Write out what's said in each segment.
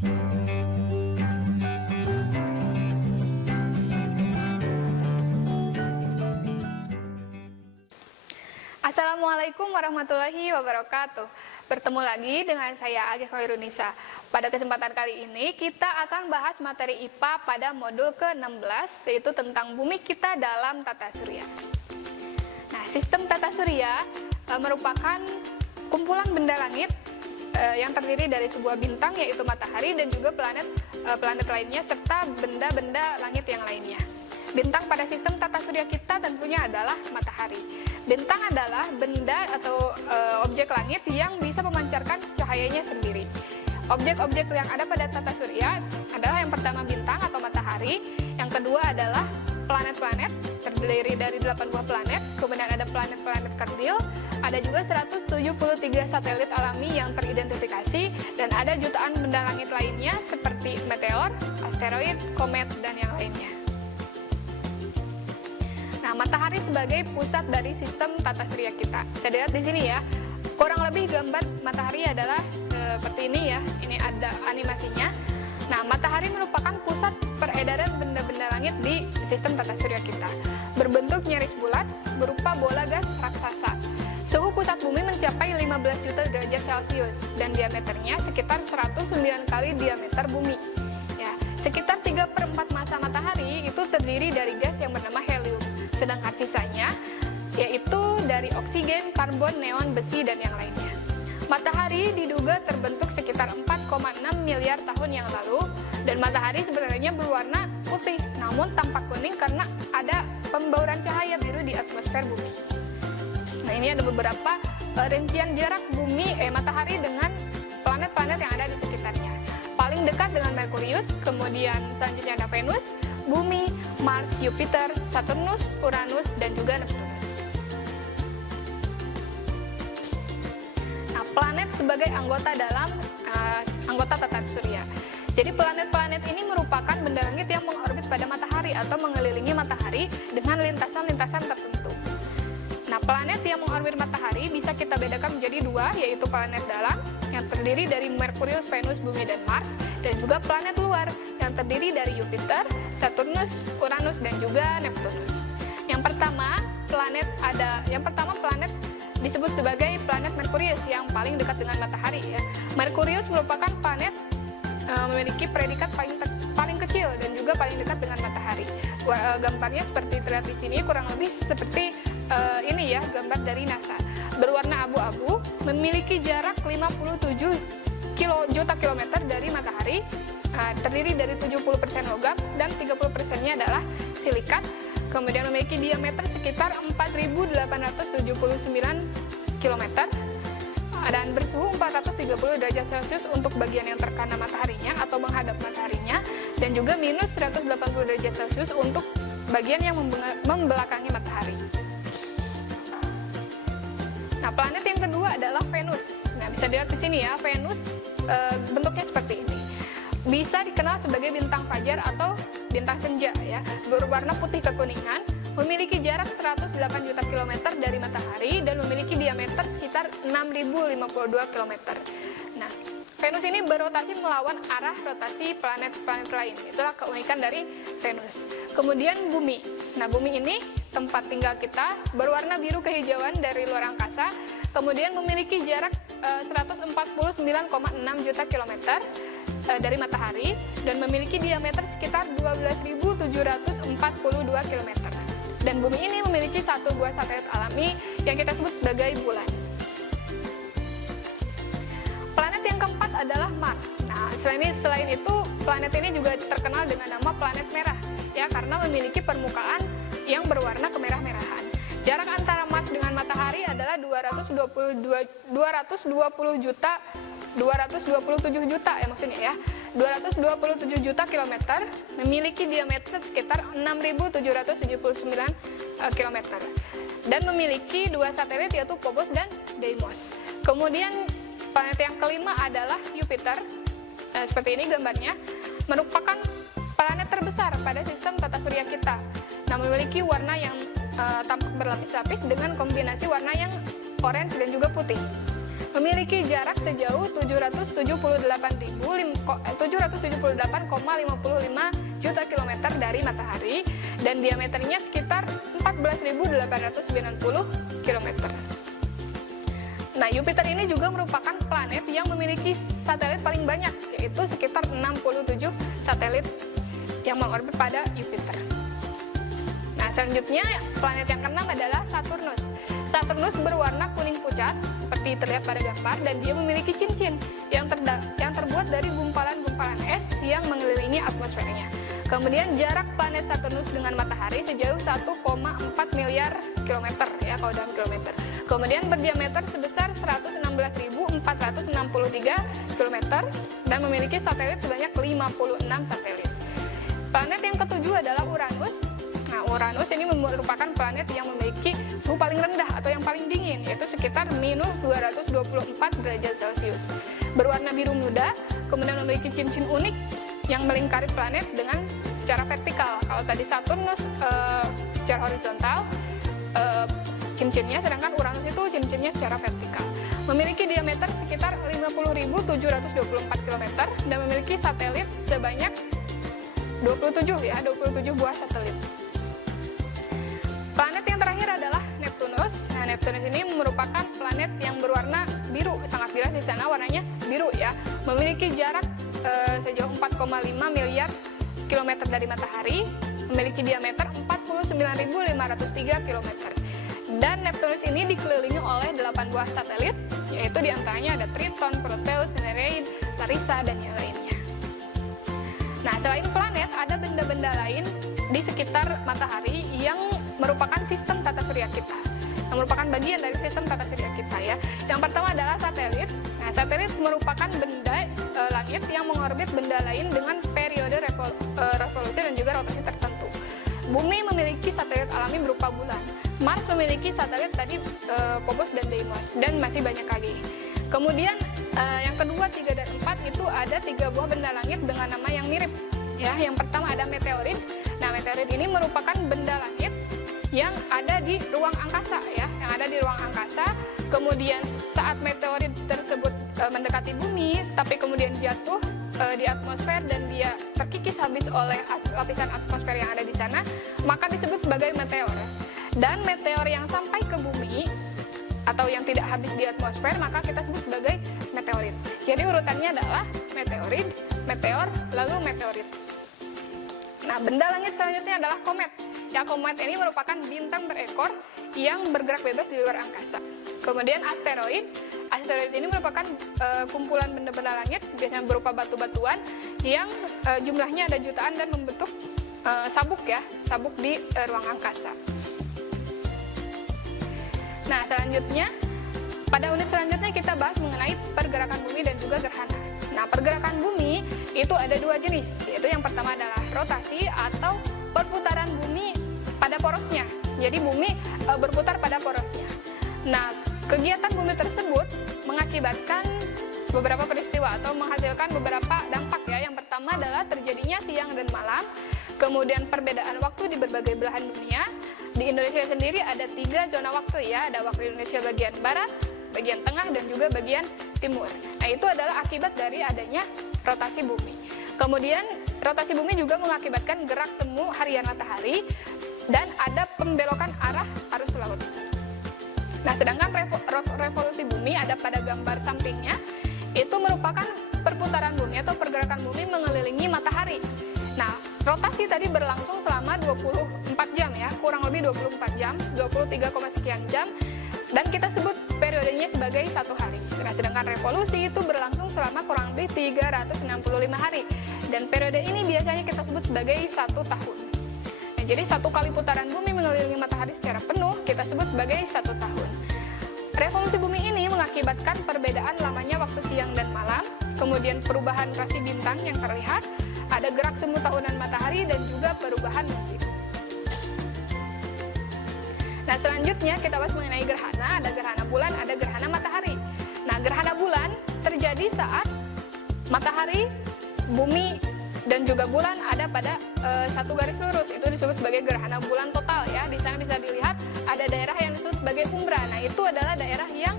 Assalamualaikum warahmatullahi wabarakatuh. Bertemu lagi dengan saya Agih Khairunisa. Pada kesempatan kali ini kita akan bahas materi IPA pada modul ke-16, yaitu tentang bumi kita dalam tata surya. Nah, sistem tata surya merupakan kumpulan benda langit yang terdiri dari sebuah bintang, yaitu matahari, dan juga planet lainnya serta benda-benda langit yang lainnya. Bintang pada sistem tata surya kita tentunya adalah matahari. Bintang adalah benda atau objek langit yang bisa memancarkan cahayanya sendiri. Objek-objek yang ada pada tata surya adalah yang pertama bintang atau matahari, yang kedua adalah planet-planet, terdiri dari 8 buah planet, kemudian ada planet-planet kerdil, ada juga 173 satelit alami yang teridentifikasi, dan ada jutaan benda langit lainnya seperti meteor, asteroid, komet, dan yang lainnya. Nah, matahari sebagai pusat dari sistem tata surya kita. Bisa dilihat di sini ya. Kurang lebih gambar matahari adalah seperti ini ya. Ini ada animasinya. Nah, matahari merupakan pusat peredaran benda-benda langit di sistem tata surya kita. Berbentuk nyaris bulat, berupa bola gas raksasa. Suhu pusat bumi mencapai 15 juta derajat Celcius dan diameternya sekitar 109 kali diameter bumi. Ya, sekitar 3/4 massa matahari itu terdiri dari gas yang bernama helium. Sedangkan sisanya yaitu dari oksigen, karbon, neon, besi, dan yang lainnya. Matahari diduga terbentuk sekitar 4,6 miliar tahun yang lalu, dan matahari sebenarnya berwarna putih, namun tampak kuning karena ada pembauran cahaya biru di atmosfer bumi. Nah, ini ada beberapa rincian jarak matahari dengan planet-planet yang ada di sekitarnya. Paling dekat dengan Merkurius, kemudian selanjutnya ada Venus, Bumi, Mars, Jupiter, Saturnus, Uranus, dan juga Neptunus. Nah, planet sebagai anggota dalam anggota tata surya. Jadi planet-planet ini merupakan benda langit yang mengorbit pada matahari atau mengelilingi matahari dengan lintasan-lintasan tertentu. Nah, planet yang mengorbit matahari bisa kita bedakan menjadi dua, yaitu planet dalam yang terdiri dari Merkurius, Venus, Bumi, dan Mars, dan juga planet luar yang terdiri dari Jupiter, Saturnus, Uranus, dan juga Neptunus. Yang pertama planet disebut sebagai planet Merkurius yang paling dekat dengan matahari ya. Merkurius merupakan planet memiliki predikat paling kecil dan juga paling dekat dengan matahari. Gambarnya seperti terlihat di sini, kurang lebih seperti ini ya, gambar dari NASA. Berwarna abu-abu, memiliki jarak 57 juta kilometer dari matahari, terdiri dari 70% logam dan 30%-nya adalah silikat. Kemudian memiliki diameter sekitar 4.879 km dan bersuhu 430 derajat Celcius untuk bagian yang terkena mataharinya atau menghadap mataharinya, dan juga minus 180 derajat Celcius untuk bagian yang membelakangi matahari. Nah, planet yang kedua adalah Venus. Nah, bisa dilihat di sini ya, Venus bentuknya seperti ini. Bisa dikenal sebagai bintang fajar atau bintang senja ya, berwarna putih kekuningan, memiliki jarak 108 juta kilometer dari matahari dan memiliki diameter sekitar 6.052 km. Nah, Venus ini berotasi melawan arah rotasi planet-planet lain. Itulah keunikan dari Venus. Kemudian Bumi. Nah, Bumi ini tempat tinggal kita, berwarna biru kehijauan dari luar angkasa, kemudian memiliki jarak 149,6 juta kilometer dari matahari dan memiliki diameter sekitar 12.742 km. Dan Bumi ini memiliki satu buah satelit alami yang kita sebut sebagai bulan. Planet yang keempat adalah Mars. Nah, selain itu, planet ini juga terkenal dengan nama planet merah ya, karena memiliki permukaan yang berwarna kemerah-merahan. Jarak antara Mars dengan matahari adalah 227 juta ya maksudnya ya. 227 juta kilometer, memiliki diameter sekitar 6.779 km dan memiliki dua satelit yaitu Phobos dan Deimos. Kemudian planet yang kelima adalah Jupiter. Seperti ini gambarnya, merupakan planet terbesar pada sistem tata surya kita. Nah, memiliki warna yang tampak berlapis-lapis dengan kombinasi warna yang orange dan juga putih. Memiliki jarak sejauh 778.750 278,55 juta kilometer dari matahari dan diameternya sekitar 14.890 kilometer. Nah, Jupiter ini juga merupakan planet yang memiliki satelit paling banyak, yaitu sekitar 67 satelit yang mengorbit pada Jupiter. Nah, selanjutnya planet yang keenam adalah Saturnus. Saturnus berwarna kuning pucat, seperti terlihat pada gambar, dan dia memiliki cincin yang terbuat dari gumpalan-gumpalan es yang mengelilingi atmosfernya. Kemudian jarak planet Saturnus dengan matahari sejauh 1,4 miliar kilometer ya kalau dalam kilometer. Kemudian berdiameter sebesar 116.463 kilometer dan memiliki satelit sebanyak 56 satelit. Planet yang ketujuh adalah Uranus. Nah, Uranus ini merupakan planet yang memiliki suhu paling rendah atau yang paling dingin, yaitu sekitar minus 224 derajat Celcius. Berwarna biru muda, kemudian memiliki cincin unik yang melingkari planet dengan secara vertikal. Kalau tadi Saturnus secara horizontal cincinnya, sedangkan Uranus itu cincinnya secara vertikal. Memiliki diameter sekitar 50.724 km dan memiliki satelit sebanyak 27 buah satelit. Planet yang terakhir adalah Neptunus. Nah, Neptunus ini merupakan planet yang berwarna biru, sangat jelas di sana warnanya biru ya. Memiliki jarak sejauh 4,5 miliar kilometer dari matahari, memiliki diameter 49.503 km. Dan Neptunus ini dikelilingi oleh 8 buah satelit, yaitu diantaranya ada Triton, Proteus, Nereid, Larissa, dan yang lainnya. Nah, selain planet, ada benda-benda lain di sekitar matahari yang merupakan sistem tata surya kita, yang merupakan bagian dari sistem tata surya kita ya. Yang pertama adalah satelit. Nah, satelit merupakan benda langit yang mengorbit benda lain dengan periode revolusi dan juga rotasi tertentu. Bumi memiliki satelit alami berupa bulan. Mars memiliki satelit tadi Phobos dan Deimos, dan masih banyak lagi. Kemudian yang kedua, 3 dan 4 itu ada 3 buah benda langit dengan nama yang mirip. Ya, yang pertama ada meteorit. Nah, meteorit ini merupakan benda langit yang ada di ruang angkasa ya, yang ada di ruang angkasa. Kemudian saat meteorit tersebut mendekati bumi, tapi kemudian jatuh di atmosfer dan dia terkikis habis oleh lapisan atmosfer yang ada di sana, maka disebut sebagai meteor. Dan meteor yang sampai ke bumi atau yang tidak habis di atmosfer, maka kita sebut sebagai meteorit. Jadi urutannya adalah meteorit, meteor, lalu meteorit. Nah, benda langit selanjutnya adalah komet. Ya, komet ini merupakan bintang berekor yang bergerak bebas di luar angkasa. Kemudian asteroid. Asteroid ini merupakan kumpulan benda-benda langit, biasanya berupa batu-batuan yang jumlahnya ada jutaan dan membentuk sabuk ya, sabuk di ruang angkasa. Nah, selanjutnya, pada unit selanjutnya kita bahas mengenai pergerakan bumi dan juga gerhana. Nah, pergerakan bumi itu ada 2 jenis, yaitu yang pertama adalah rotasi atau perputaran bumi pada porosnya. Jadi bumi berputar pada porosnya. Nah, kegiatan bumi tersebut mengakibatkan beberapa peristiwa atau menghasilkan beberapa dampak ya. Yang pertama adalah terjadinya siang dan malam, kemudian perbedaan waktu di berbagai belahan dunia. Di Indonesia sendiri ada 3 zona waktu ya, ada waktu Indonesia bagian barat, bagian tengah, dan juga bagian timur. Nah, itu adalah akibat dari adanya rotasi bumi. Kemudian rotasi bumi juga mengakibatkan gerak semu harian matahari dan ada pembelokan arah arus laut. Nah, sedangkan revolusi bumi ada pada gambar sampingnya, itu merupakan perputaran bumi atau pergerakan bumi mengelilingi matahari. Nah, rotasi tadi berlangsung selama 24 jam ya, kurang lebih 24 jam, 23, sekian jam, dan kita sebut periodenya sebagai 1 hari. Nah, sedangkan revolusi itu berlangsung selama kurang lebih 365 hari, dan periode ini biasanya kita sebut sebagai 1 tahun. Nah, jadi 1 kali putaran bumi mengelilingi matahari secara penuh kita sebut sebagai 1 tahun. Revolusi bumi ini mengakibatkan perbedaan lamanya waktu siang dan malam, kemudian perubahan rasi bintang yang terlihat, ada gerak semu tahunan matahari, dan juga perubahan musim. Nah, selanjutnya kita bahas mengenai gerhana. Ada gerhana bulan, ada gerhana matahari. Nah, gerhana bulan terjadi saat matahari, bumi, dan juga bulan ada pada satu garis lurus. Itu disebut sebagai gerhana bulan total ya. Di sana bisa dilihat ada daerah yang disebut sebagai umbra. Nah, itu adalah daerah yang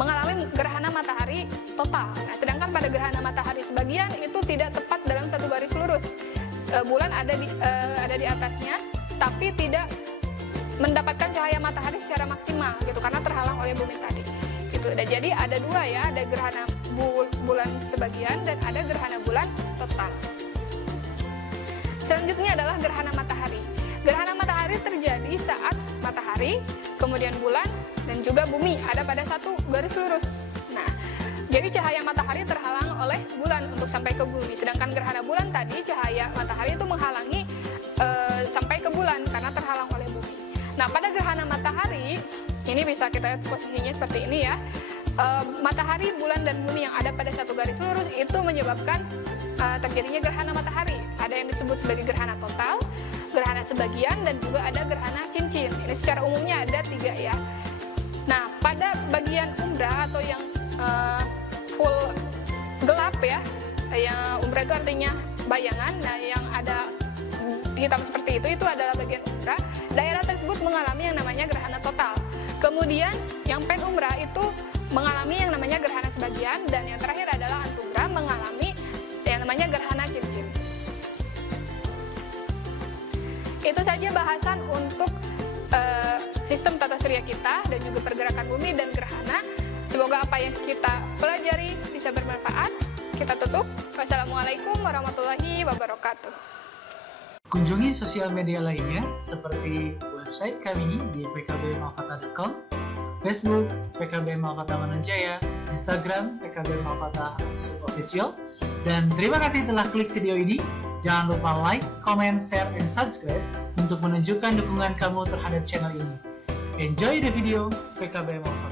mengalami gerhana matahari total. Nah, sedangkan pada gerhana matahari sebagian itu tidak tepat dalam satu garis lurus. Bulan ada di atasnya, tapi tidak mendapatkan cahaya matahari secara maksimal gitu karena terhalang oleh bumi tadi. Gitu. Dan jadi ada dua ya, ada gerhana bulan sebagian dan ada gerhana bulan total. Selanjutnya adalah gerhana matahari. Gerhana matahari terjadi saat matahari, kemudian bulan, dan juga bumi ada pada satu garis lurus. Nah, jadi cahaya matahari terhalang oleh bulan untuk sampai ke bumi. Sedangkan gerhana bulan tadi, cahaya matahari itu menghalangi sampai ke bulan karena terhalang oleh bumi. Nah, pada gerhana matahari, ini bisa kita lihat posisinya seperti ini ya. Matahari, bulan, dan bumi yang ada pada satu garis lurus itu menyebabkan terjadinya gerhana matahari. Ada yang disebut sebagai gerhana total, gerhana sebagian, dan juga ada gerhana cincin. Ini secara umumnya ada 3 ya. Nah, pada bagian umbra atau yang full gelap ya, yang umbra itu artinya bayangan. Nah, yang ada hitam seperti itu adalah bagian umbra. Daerah tersebut mengalami yang namanya gerhana total. Kemudian yang penumbra itu mengalami yang namanya gerhana sebagian, dan yang terakhir adalah antumbra mengalami yang namanya gerhana cincin. Itu saja bahasan untuk sistem tata surya kita dan juga pergerakan bumi dan gerhana. Semoga apa yang kita pelajari bisa bermanfaat. Kita tutup. Wassalamualaikum warahmatullahi wabarakatuh. Kunjungi sosial media lainnya seperti website kami di pkbmalkata.com, Facebook PKB Malkata Manunjaya, Instagram PKB Malkata Official. Dan terima kasih telah klik video ini. Jangan lupa like, comment, share, and subscribe untuk menunjukkan dukungan kamu terhadap channel ini. Enjoy the video PKB Malkata.